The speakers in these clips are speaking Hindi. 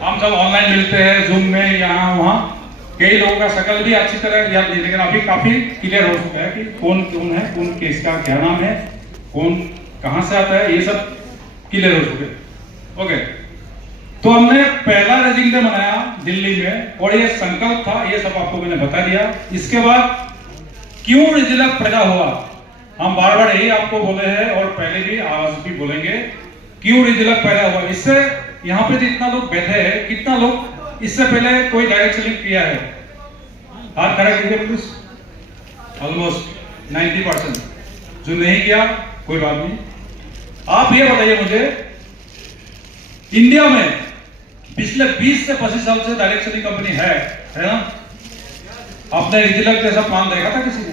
हम सब ऑनलाइन मिलते हैं जूम में, यहाँ वहाँ। कई लोगों का शक्ल भी अच्छी तरह याद नहीं, लेकिन अभी काफी क्लियर हो चुका है कि कौन कौन है, कौन किसका क्या नाम है, कौन कहाँ से आता है, ये सब क्लियर हो चुके। ओके, तो हमने पहला रेजिंग डे मनाया दिल्ली में और ये संकल्प था, ये सब आपको मैंने बता दिया। इसके बाद क्यों रिजिलक पैदा हुआ, हम बार बार यही आपको बोले हैं और पहले भी आज भी बोलेंगे, क्यों रिजिलक पैदा हुआ। इससे यहाँ पे जितना लोग बैठे हैं, कितना लोग इससे पहले कोई डायरेक्ट सेलिंग किया है, हाथ खड़ा कीजिए प्लीज। ऑलमोस्ट 90%। जो नहीं किया कोई बात नहीं। आप ये बताइए मुझे, इंडिया में पिछले 20 से 25 साल से डायरेक्ट सेलिंग कंपनी है ना? आपने रिजिलक जैसा प्लान देखा था किसी ने?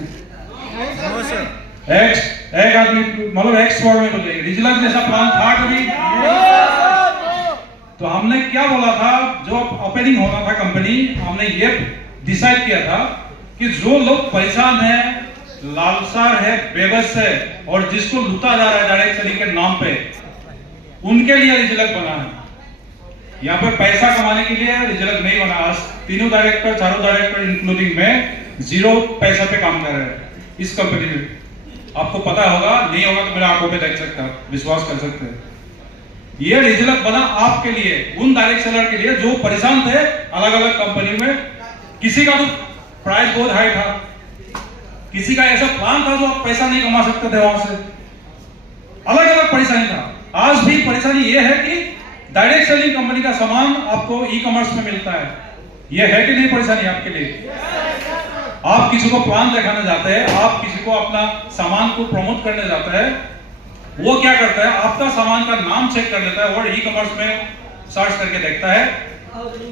एक आदमी मतलब एक्स वर्ड में बोले रिजिलक जैसा प्लान था कभी? तो हमने क्या बोला था, जो ओपनिंग होना था कंपनी, हमने ये डिसाइड किया था कि जो लोग परेशान है, लालसार है, बेबस है और जिसको लूटा जा रहा है डायरेक्ट सेलिंग के नाम पे, उनके लिए रिजिलक बना है। यहाँ पे पैसा कमाने के लिए रिजिलक नहीं बना। आज तीनों डायरेक्टर, चारों डायरेक्टर इंक्लूडिंग में 0 पैसा पे काम कर रहे हैं इस कंपनी में। आपको पता होगा, नहीं होगा तो मेरे आंखों पे देख सकता है, विश्वास कर सकते हैं। ये रिजिलक बना आपके लिए, उन डायरेक्ट सेलर के लिए जो परेशान थे अलग अलग कंपनी में। किसी का तो प्राइस बहुत हाई था, किसी का ऐसा प्लान था जो आप पैसा नहीं कमा सकते थे वहां से, अलग अलग परेशानी था। आज भी परेशानी ये है कि डायरेक्ट सेलिंग कंपनी का सामान आपको ई कॉमर्स में मिलता है। ये है कि नहीं परेशानी आपके लिए? आप किसी को प्लान दिखाने जाते हैं, आप किसी को अपना सामान को प्रमोट करने जाते हैं, वो क्या करता है, आपका सामान का नाम चेक कर लेता है और ई कॉमर्स में सर्च करके देखता है,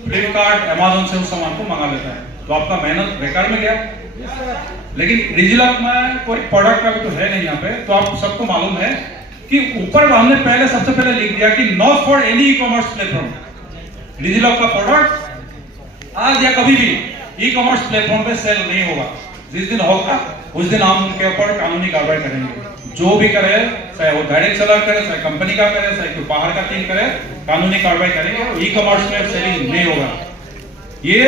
फ्लिपकार्ट, अमेज़न से उस सामान को मंगा लेता है। तो आपका मेहनत बेकार में गया। लेकिन रिजिलक में कोई प्रोडक्ट का भी तो है नहीं यहाँ पे। तो आप सबको मालूम है कि ऊपर हमने पहले सबसे पहले लिख दिया कि not for any e commerce platform. रिजिलक का प्रोडक्ट आज या कभी भी ई कॉमर्स प्लेटफॉर्म पे सेल नहीं होगा। जिस दिन होगा उस दिन हम उनके ऊपर कानूनी कार्रवाई करेंगे। जो भी करे, चाहे वो डायरेक्ट सेलर करे, चाहे कंपनी का करे, चाहे कोई बाहर का टीम करे, कानूनी कार्रवाई करेंगे और ई कॉमर्स में सेलिंग नहीं होगा। ये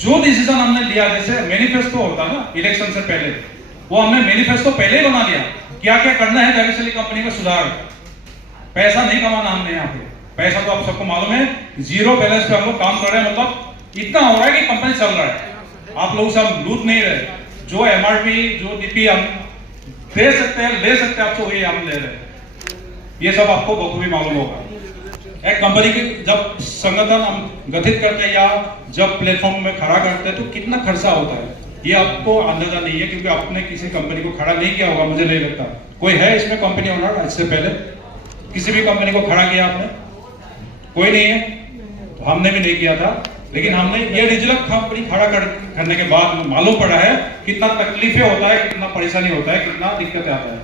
जो डिसीजन हमने लिया, जैसे मैनिफेस्टो होता ना इलेक्शन से पहले, वो हमने मैनिफेस्टो पहले ही बना लिया, क्या क्या करना है डायरेक्ट सेलिंग कंपनी में सुधार। पैसा नहीं कमाना हमने यहाँ पे, पैसा तो आप सबको मालूम है, 0 बैलेंस पे हम लोग काम कर रहे हैं। मतलब इतना हो रहा है कि कंपनी चल रहा है, आप लोग सब लूट नहीं रहे। जो एमआरपी, जो डीपी हम दे सकते हैं, ले सकते हैं आपको, वही हम ले रहे हैं। ये सब आपको बखूबी मालूम होगा। एक कंपनी की जब संगठन हम गठित करते हैं या जब प्लेटफॉर्म में खड़ा करते हैं तो कितना खर्चा होता है, ये आपको अंदाजा नहीं है, क्योंकि आपने किसी कंपनी को खड़ा नहीं किया होगा, मुझे नहीं लगता। कोई है इसमें कंपनी ओनर इससे पहले किसी भी कंपनी को खड़ा किया आपने? कोई नहीं है, तो हमने भी नहीं किया था। लेकिन हमने ये रिजिलक कंपनी खड़ा करने के बाद मालूम पड़ा है कितना तकलीफें होता है, कितना परेशानी होता है, कितना दिक्कतें आता है।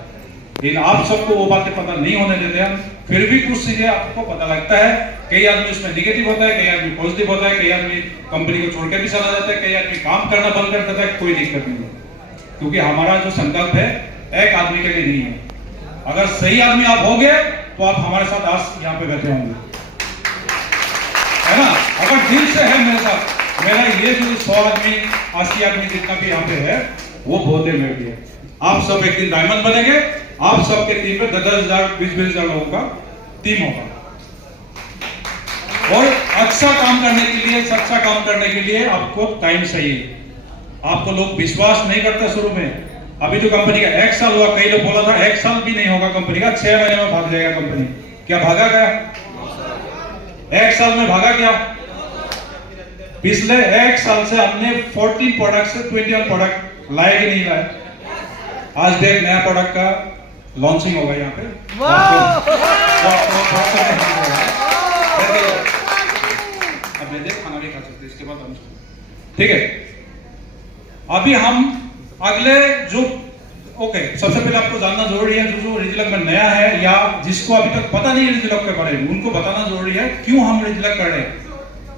लेकिन आप सबको वो बातें पता नहीं होने देते हैं। फिर भी कुछ चीजें आपको पता लगता है। कई आदमी उसमें निगेटिव होता है, कई आदमी पॉजिटिव होता है, कई आदमी कंपनी को छोड़ के भी चला जाता है, कई आदमी काम करना बंद कर देता है। कोई दिक्कत नहीं है, क्योंकि हमारा जो संकल्प है एक आदमी के लिए नहीं है। अगर सही आदमी आप हो गए तो आप हमारे साथ आज यहाँ पे बैठे होंगे, है ना? अगर दिल से है मेरे साथ, मेरा ये जो 100 आदमी 80 आदमी जितना भी यहाँ पे है वो बहुत है मेरे लिए। आप सब एक दिन डायमंड बनेंगे, आप सबके टीम में 10,000 20,000 लोगों का टीम होगा। और अच्छा काम करने के लिए, सच्चा काम करने के लिए आपको टाइम चाहिए। आपको लोग विश्वास नहीं करते शुरू में। अभी तो कंपनी का 1 साल हुआ, कई लोग बोला था 1 साल भी नहीं होगा कंपनी का, 6 महीने में भाग जाएगा कंपनी। क्या भागा गया? 1 साल में भागा क्या? पिछले 1 साल से हमने 14 प्रोडक्ट से 21 प्रोडक्ट लाए कि नहीं लाए? आज देख नया प्रोडक्ट का लॉन्चिंग होगा यहाँ पे। अब ले खाना भी खा सकते, इसके बाद हम ठीक है। अभी हम अगले जो ओके, सबसे पहले आपको जानना जरूरी है, जो रिजिलक में नया है या जिसको अभी तक पता नहीं है रिजिलक के बारे में, उनको बताना जरूरी है क्यों हम रिजिलक कर रहे हैं।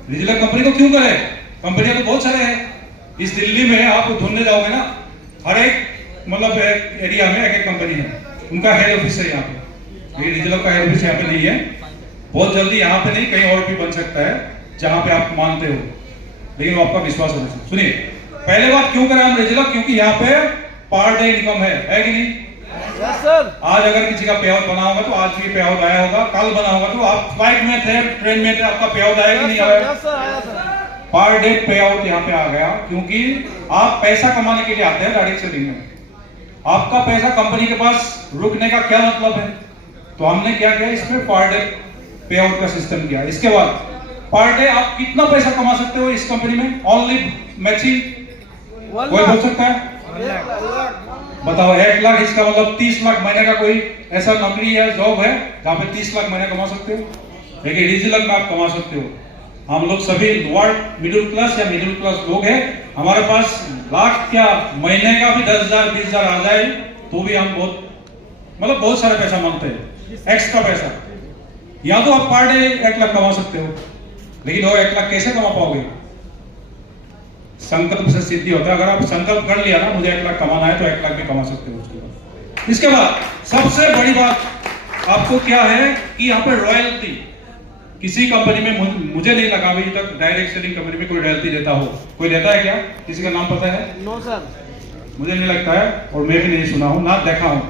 रिजिलक कंपनी को क्यों करें? कंपनियां तो बहुत सारे हैं। इस दिल्ली में आप ढूंढने जाओगे ना, हर एक मतलब एरिया में एक एक कंपनी है, उनका हेड ऑफिस है यहाँ पे। रिजिलक का हेड ऑफिस यहाँ पे नहीं है, बहुत जल्दी यहाँ पे नहीं कहीं और भी बन सकता है जहां पे आप मानते हो, लेकिन वो आपका विश्वास होना चाहिए। सुनिए, पहले बात क्यों करें हम रेजिलक, क्योंकि यहाँ पे पर डे इनकम है कि नहीं? Yes sir. आज अगर किसी का पे आउट बना होगा तो आज भी पे आउट आया होगा, कल बना होगा तो आप फ्लाइट में थे, ट्रेन में थे, आपका पे आउट आया कि नहीं आया? यस सर, आया सर। पर डे पे आउट यहाँ पे आ गया, क्योंकि आप पैसा कमाने के लिए आते हैं डायरेक्ट सेलिंग में। आपका पैसा कंपनी के पास रुकने का क्या मतलब है? तो हमने क्या किया, इसमें पर डे पे आउट का सिस्टम किया। इसके बाद पर डे आप कितना पैसा कमा सकते हो इस कंपनी में? ओनली मैचिंग कोई बोल सकता है? बताओ, 1 लाख, इसका मतलब 30 लाख महीने का कोई ऐसा नौकरी या जॉब है जहां पे 30 लाख महीने कमा सकते हो? लेकिन डिजिटल में आप कमा सकते हो। हम लोग सभी लोअर मिडिल क्लास या मिडिल क्लास लोग हैं, हमारे पास लाख क्या महीने का भी 10,000 20,000 आ जाए तो भी हम बहुत सारा पैसा मांगते हैं, एक्स्ट्रा पैसा। या तो आप पर डे 1 लाख कमा सकते हो, लेकिन वो 1 लाख कैसे कमा पाओगे? संकल्प से सिद्धि होता है। अगर आप संकल्प कर लिया ना मुझे 1 लाख कमाना है, तो 1 लाख भी कमा सकते हो। इसके बाद सबसे बड़ी बात आपको क्या है कि यहाँ पे रॉयल्टी, किसी कंपनी में मुझे नहीं लगा अभी तक डायरेक्ट सेलिंग कंपनी में कोई रॉयल्टी देता हो। कोई देता है क्या? किसी का नाम पता है? नो सर, मुझे नहीं लगता है, और मैं भी नहीं सुना हूं ना देखा हूं।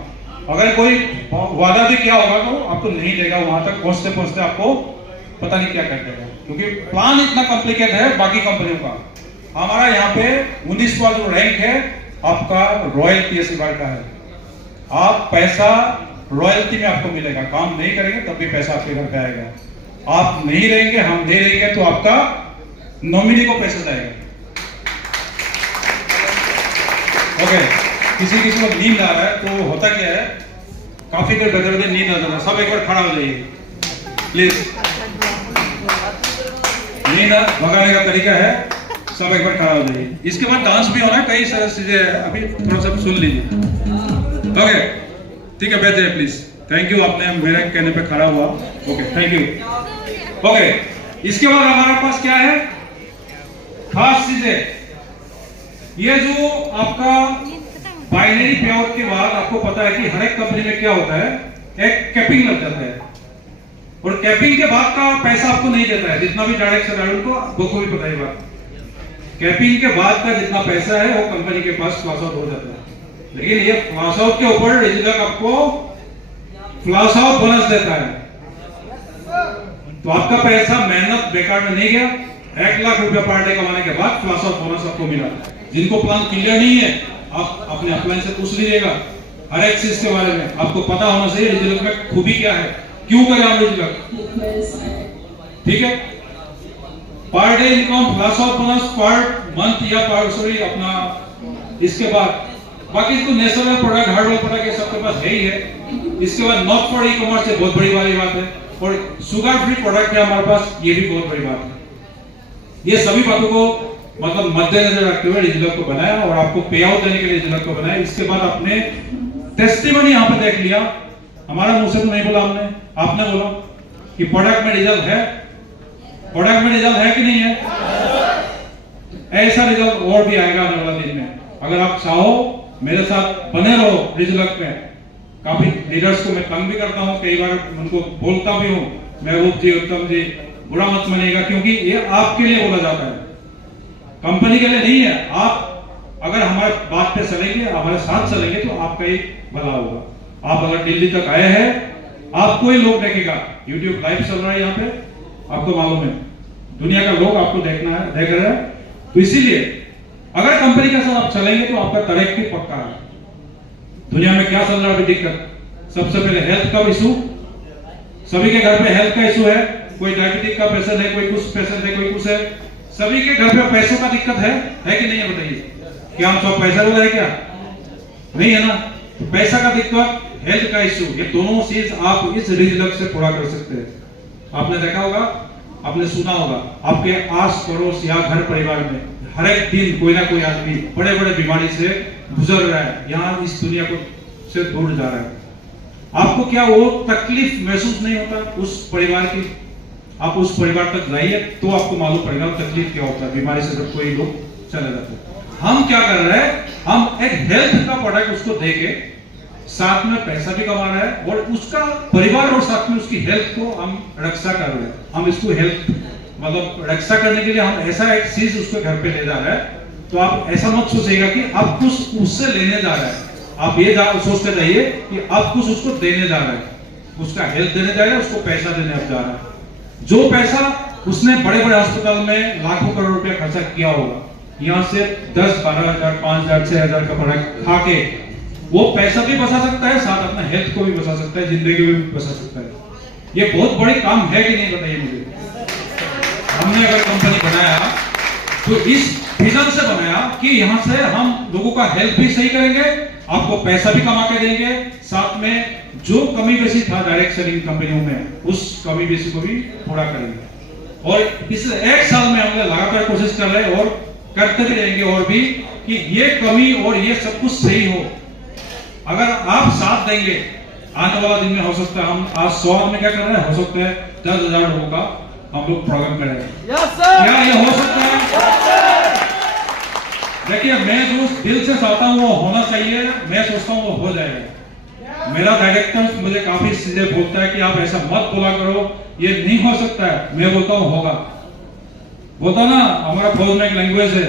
अगर कोई वादा भी किया होगा तो आपको नहीं देगा, वहां तक पहुंचते पहुंचते आपको पता नहीं क्या कर देगा, क्योंकि प्लान इतना कॉम्प्लिकेट है बाकी कंपनियों का। हमारा यहाँ पे 19वां जो रैंक है आपका रॉयल्टी एसिबार का है। आप पैसा रॉयल्टी में आपको मिलेगा, काम नहीं करेंगे तब भी पैसा आपके घर पे आएगा। आप नहीं रहेंगे, हम नहीं रहेंगे तो आपका नॉमिनी को पैसा जाएगा। ओके, किसी को नींद आ रहा है तो होता क्या है, काफी देर बैठे बैठे नींद आ जाता है। सब एक बार खड़ा हो जाइए प्लीज। नींद भगाने का तरीका है, सब एक बार खड़ा हो जाइए। इसके बाद डांस भी होना है, कई सारी चीजें अभी थोड़ा सा सुन लीजिए। ओके ठीक है, बैठ जाइए प्लीज। थैंक यू, आपने मेरे कहने पे खड़ा हुआ। Okay thank you. ओके, इसके बाद हमारे पास क्या है, खास चीजें। ये जो आपका बाइनरी पे आउट के बाद आपको पता है कि हर एक कंपनी में क्या होता है, एक कैपिंग लग जाता है, और कैपिंग के बाद का पैसा आपको नहीं देता है। जितना भी डायरेक्ट सेलर को भी पता है बात, कैपिंग के बाद का जितना पैसा है वो कंपनी के पास फ्लैश आउट हो जाता है। लेकिन ये फ्लैश आउट के ऊपर डिजिटल आपको फ्लैश आउट बोनस देता है, तो आपका पैसा मेहनत बेकार में नहीं गया। 1 लाख रुपया पर डे कमाने के बाद फ्लैश आउट बोनस आपको मिला। जिनको प्लान क्लियर नहीं है, आप अपने अपलाइन से पूछ लीजिएगा हर एक चीज के बारे में। आपको पता होना चाहिए डिजिटल में खूबी क्या है, क्यों करें आप डिजिटल। ठीक है, per day income flash out bonus per month या पर अपना। इसके बाद बाकी तो नेशनल प्रोडक्ट, हार्डवेयर प्रोडक्ट ये सबके पास है ही है। इसके बाद नॉट फॉर ई कॉमर्स, बहुत बड़ी वाली बात है, और शुगर फ्री प्रोडक्ट है हमारे पास, ये भी बहुत बड़ी बात है। ये सभी बातों को मतलब मद्देनजर रखते हुए डिजिटल को बनाया, और आपको पे आउट देने के लिए डिजिटल को बनाया। इसके बाद आपने टेस्टिमनी यहाँ पे देख लिया, हमारा मुंह से तो नहीं बोला हमने, आपने बोला कि प्रोडक्ट में रिजल्ट है। प्रोडक्ट में रिजल्ट है कि नहीं है? ऐसा रिजल्ट और भी आएगा आने वाला दिन में। अगर आप चाहो मेरे साथ बने रहो डिजिटल में। काफी लीडर्स को मैं तंग भी करता हूं, कई बार उनको बोलता भी हूं, महबूब जी, उत्तम जी, बुरा मत मानिएगा, क्योंकि ये आपके लिए बोला जाता है, कंपनी के लिए नहीं है। आप अगर हमारे बात पे चलेंगे, हमारे साथ चलेंगे तो आपका ही भला होगा। आप अगर दिल्ली तक आए हैं, आपको ही लोग देखेगा। YouTube लाइव चल रहा है यहाँ पे, आपको मालूम है, दुनिया का लोग आपको देखना है, देख रहे हैं। तो इसीलिए अगर कंपनी के साथ आप चलेंगे तो आपका तरक्की पक्का है। दुनिया में क्या चल रहा है अभी दिक्कत, सबसे पहले हेल्थ का इशू, सभी के घर पे हेल्थ का इशू है। कोई डायबिटीज का पेशेंट है, कोई कुछ पेशेंट है, कोई कुछ है, सभी के घर पे पैसों का दिक्कत है कि नहीं है? बताइए, क्या हम सब पैसा वाला है क्या? नहीं है ना। तो पैसा का दिक्कत, हेल्थ का इशू, ये दोनों चीज आप इस डिजिटल से पूरा कर सकते हैं। आपने देखा होगा, आपने सुना होगा, आपके आस पड़ोस या घर परिवार में हर एक दिन कोई ना कोई आदमी बड़े बड़े बीमारी से गुजर रहा है, यहाँ इस दुनिया को से दूर जा रहा है। आपको क्या वो तकलीफ महसूस नहीं होता उस परिवार की? आप उस परिवार तक जाइए तो आपको मालूम पड़ेगा तकलीफ क्या होता है बीमारी से जब कोई लोग चले जाते हैं। हम क्या कर रहे हैं, हम एक हेल्थ का प्रोडक्ट उसको देके साथ में पैसा भी कमा रहा है और उसका परिवार और साथ में उसकी हेल्थ को हम रक्षा कर रहे हैं। हम इसको हेल्थ मतलब रक्षा करने के लिए हम ऐसा एक चीज उसको घर पे ले जा रहे हैं। तो आप ऐसा मत सोचिएगा कि आप कुछ उससे लेने जा रहे हैं। आप ये सोचते रहिए कि आप कुछ उसको देने जा रहे हैं, उसका हेल्थ देने जा रहे हैं, उसको पैसा देने आप जा रहे हैं। जो पैसा उसने बड़े बड़े अस्पताल में लाखों करोड़ रुपया खर्चा किया होगा, यहाँ से 10-12,000 5,000 6,000 का प्रोडक्ट खा के वो पैसा भी बचा सकता है, साथ अपना हेल्थ को भी बचा सकता है, जिंदगी को भी बचा सकता है। ये बहुत बड़ी काम है कि नहीं बताइए मुझे। हमने अगर कंपनी बनाया तो इस विजन से बनाया कि यहाँ से हम लोगों का हेल्थ भी सही करेंगे, आपको पैसा भी कमा के देंगे, साथ में जो कमी बेसी था डायरेक्ट सेलिंग कंपनियों में उस कमी बेसी को भी पूरा करेंगे। और इस एक साल में हम लगातार कोशिश कर रहे हैं और करते भी रहेंगे और भी कि ये कमी और ये सब कुछ सही हो। अगर आप साथ देंगे, आने वाला दिन में हो सकता है हम आज 100 में क्या कर रहे हैं, हो सकता है 10,000 लोगों का हम लोग प्रोग्राम करेंगे। क्या ये हो सकता है? देखिए, मैं जो दिल से चाहता हूँ वो होना चाहिए, मैं सोचता हूँ वो हो जाएगा। मेरा डायरेक्टर मुझे काफी सीधे बोलता है कि आप ऐसा मत बोला करो, ये नहीं हो सकता है। मैं बोलता हूँ होगा। बोलता ना हमारा फौज में एक लैंग्वेज है,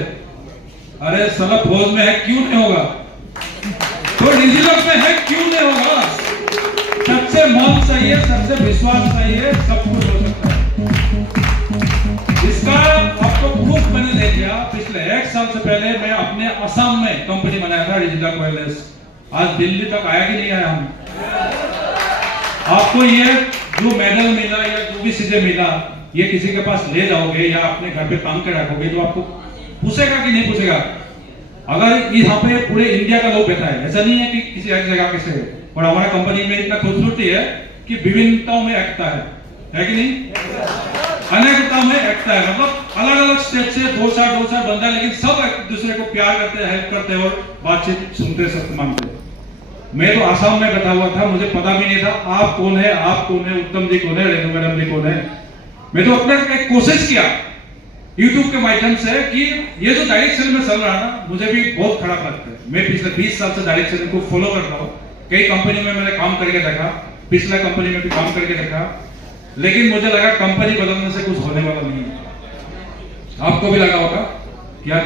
अरे साला फौज में है क्यों नहीं होगा, तो डिजिलॉक में है क्यों नहीं होगा। सबसे मन चाहिए, सबसे विश्वास चाहिए, सब कुछ हो सकता है। इसका आपको प्रूफ मैंने दे दिया। पिछले 1 साल से पहले मैं अपने असम में कंपनी बनाया था डिजिलॉक वायरलेस। आज दिल्ली तक आया कि नहीं आया हम? आपको ये जो मेडल मिला या जो भी चीजें मिला, ये किसी के पास ले जाओगे या अपने घर पे टांग के रखोगे तो आपको पूछेगा कि नहीं पूछेगा? अगर यहाँ पे पूरे इंडिया का लोग बैठा है, ऐसा नहीं है कि किसी एक जगह के से। और हमारा कंपनी में इतना खूबसूरती है कि विभिन्नताओं में एकता है कि नहीं? अनेकता में एकता है, मतलब अलग अलग स्टेट से दो चार बंदा है, लेकिन सब एक दूसरे को प्यार करते हैं, हेल्प करते हैं और बातचीत सुनते सब मानते हैं। मैं तो आसाम में बैठा हुआ था, मुझे पता भी नहीं था आप कौन है, आप कौन है, उत्तम जी कौन है, रेणु मैडम जी कौन है। मैं तो अपने एक कोशिश किया YouTube के माध्यम से कि ये जो डायरेक्ट सेल में चल रहा है ना, मुझे भी बहुत खराब लगता है। मैं पिछले 20 साल से डायरेक्ट सेल को फॉलो करता हूँ। कई कंपनी में मैंने काम करके देखा, पिछला कंपनी में भी काम करके देखा, लेकिन मुझे लगा कंपनी बदलने से कुछ होने वाला नहीं है। आपको भी लगा होगा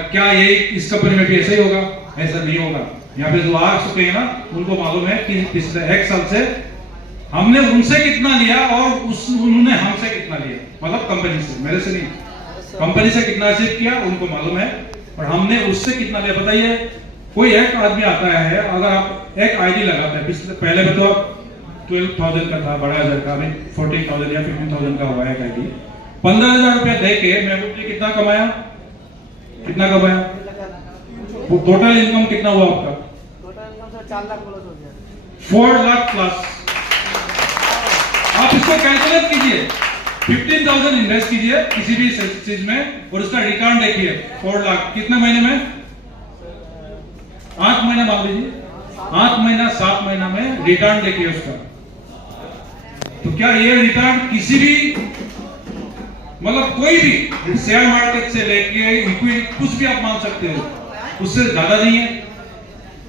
क्या ये इस कंपनी में भी ऐसा ही होगा? ऐसा नहीं होगा। यहाँ पे जो आ चुके हैं ना, उनको मालूम है कि पिछले 1 साल से हमने उनसे कितना लिया और उन्होंने हमसे कितना लिया, मतलब कंपनी से, मेरे से नहीं। कंपनी से कितना अचीव किया उनको मालूम है और हमने उससे कितना लिया। बताइए, कोई एक आदमी आता है, अगर आप एक आईडी लगाते हैं, पिछले पहले में तो 12,000 का था, 12,000 का, अभी 14,000 या 15,000 का हुआ है आईडी। 15,000 रुपया दे के महबूब जी कितना कमाया? टोटल इनकम कितना हुआ आपका? टोटल इनकम 4 लाख प्लस हो गया। 4 लाख प्लस। आप इसको कैलकुलेट कीजिए, 15,000 इन्वेस्ट कीजिए किसी भी चीज में और उसका रिटर्न देखिए 4 लाख कितने महीने में? 8 महीना मान लीजिए, 8 महीना 7 महीना में रिटर्न देखिए उसका। तो क्या ये रिटर्न किसी भी मतलब कोई भी शेयर मार्केट से लेके इक्विटी कुछ भी आप मान सकते हो, उससे ज्यादा नहीं है।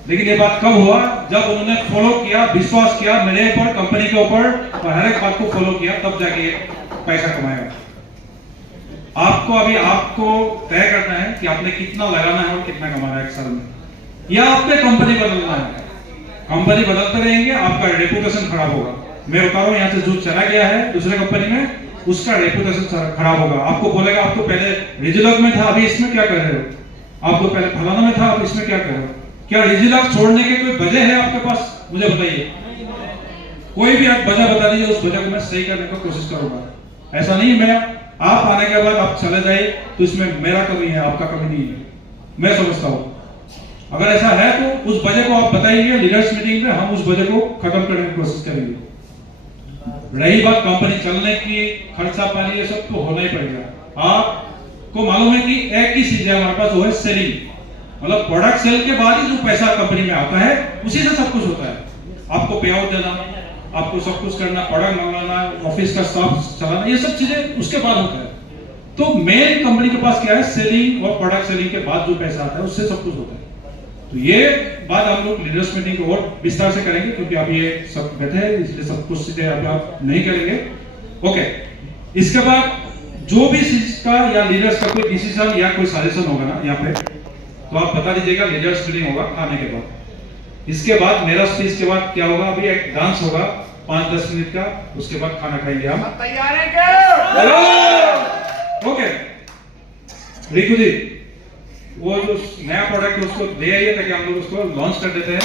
लेकिन ये बात कब हुआ? जब उन्होंने फॉलो किया, विश्वास किया मेरे ऊपर, कंपनी के ऊपर, और हर एक बात को फॉलो किया, तब जाके पैसा कमाएगा। आपको तय करना है कि आपने कितना लगाना है और कितना कमाना है 1 साल में, या आपने कंपनी बदलना है। कंपनी बदलते रहेंगे, आपका रेपुटेशन खराब होगा। मैं बता रहा हूं, यहाँ से जो चला गया है दूसरे कंपनी में, उसका रेपुटेशन खराब होगा। आपको बोलेगा आपको पहले डिजिलॉक में था, अभी इसमें क्या कर रहे हो? आपको पहले फलाना में था, अब इसमें क्या कर रहे हो? क्या डिजिलॉक छोड़ने की कोई वजह है आपके पास? मुझे बताइए, कोई भी आप वजह बता दीजिए, उस वजह को मैं सही करने की कोशिश करूंगा। ऐसा नहीं मैं आप आने के बाद आप चले जाए तो इसमें मेरा कमी है, आपका कमी नहीं है, मैं समझता हूं। अगर ऐसा है तो उस वजह को आप बताइए लीडर्स मीटिंग में, हम उस वजह को खत्म करने की कोशिश करेंगे। रही बात कंपनी चलने की, खर्चा पानी, ये सब तो होना ही पड़ेगा। आपको मालूम है कि एक ही चीज है हमारे पास, वो है सेलिंग। मतलब प्रोडक्ट सेल के बाद ही जो पैसा कंपनी में आता है, उसी से सब कुछ होता है। आपको पे आउट देना, आपको सब कुछ करना, प्रोडक्ट मंगाना, ऑफिस का स्टाफ चलाना, ये सब चीजें उसके बाद होता है। तो मेन कंपनी के पास क्या है? सेलिंग, और प्रोडक्ट सेलिंग के बाद जो पैसा आता है उससे सब कुछ होता है। तो ये बात हम लोग लीडर्स मीटिंग को और विस्तार से करेंगे, क्योंकि आप ये सब बैठे हैं इसलिए सब कुछ सीधे आप नहीं करेंगे। ओके, इसके बाद जो भी चीज का या लीडर्स का कोई डिसीजन या कोई सजेशन होगा ना यहाँ पे, तो आप बता दीजिएगा। लीडर्स मीटिंग होगा खाने के बाद। इसके बाद मेरा स्पीच के बाद क्या होगा, अभी एक डांस होगा 5-10 मिनट का, उसके बाद खाना खाएंगे हम। तैयार है क्या? ओके रिकू जी, वो जो नया प्रोडक्ट है उसको ले आइए ताकि हम लोग उसको लॉन्च कर देते हैं।